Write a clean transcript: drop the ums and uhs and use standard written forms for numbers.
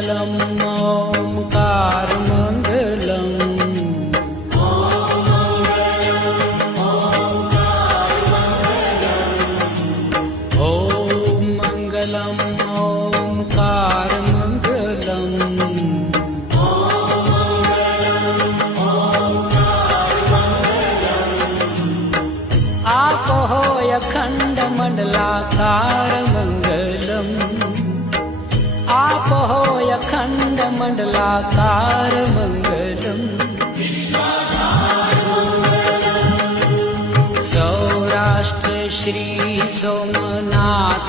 मङ्गलम् ओङ्कारमङ्गलम् ॐ मङ्गलम् ओङ्कारमङ्गलम् आपो अखण्डमण्डलाकारमङ्गलम् आपो अखण्डमण्डलाकारमङ्गलम् सौराष्ट्र श्री सोमनाथ